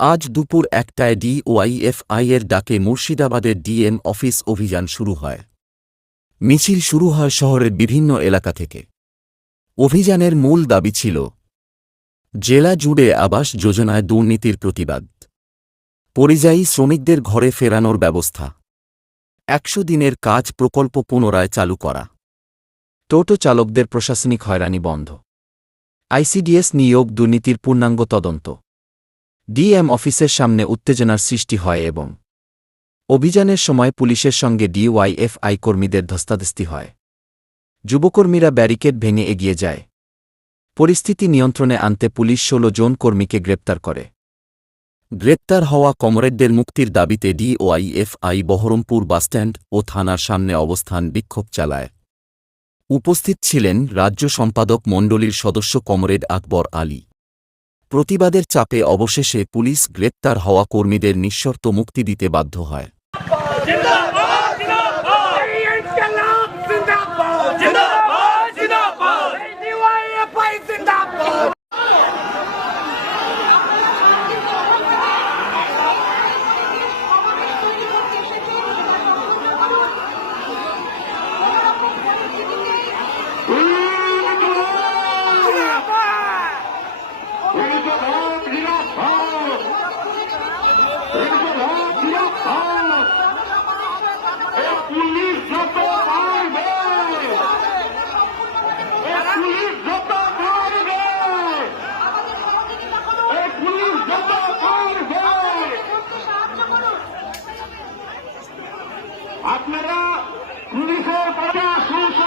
আজ দুপুর একটায় ডিওয়াইএফআই এর ডাকে মুর্শিদাবাদের ডিএম অফিস অভিযান শুরু হয়। মিছিল শুরু হয় শহরের বিভিন্ন এলাকা থেকে। অভিযানের মূল দাবি ছিল, জেলা জুড়ে আবাস যোজনায় দুর্নীতির প্রতিবাদ, পরিযায়ী শ্রমিকদের ঘরে ফেরানোর ব্যবস্থা, একশো দিনের কাজ প্রকল্প পুনরায় চালু করা। টোটো চালকদের প্রশাসনিক হয়রানি বন্ধ। আইসিডিএস নিয়োগ দুর্নীতির পূর্ণাঙ্গ তদন্ত। ডিএম অফিসের সামনে উত্তেজনার সৃষ্টি হয় এবং অভিযানের সময় পুলিশের সঙ্গে ডিওয়াইএফআই কর্মীদের ধস্তাধস্তি হয়। যুবকর্মীরা ব্যারিকেড ভেঙে এগিয়ে যায়। পরিস্থিতি নিয়ন্ত্রণে আনতে পুলিশ ষোলো জন কর্মীকে গ্রেপ্তার করে। গ্রেপ্তার হওয়া কমরেডদের মুক্তির দাবিতে ডিওয়াইএফআই বহরমপুর বাসস্ট্যান্ড ও থানার সামনে অবস্থান বিক্ষোভ চালায়। উপস্থিত ছিলেন রাজ্য সম্পাদক মণ্ডলীর সদস্য কমরেড আকবর আলী। প্রতিবাদের চাপে অবশেষে পুলিশ গ্রেপ্তার হওয়া কর্মীদের নিঃশর্ত মুক্তি দিতে বাধ্য হয়। পুলিশ যত পারবে পুলিশ যত পারবে পুলিশ যত পারবে আপনারা পুলিশের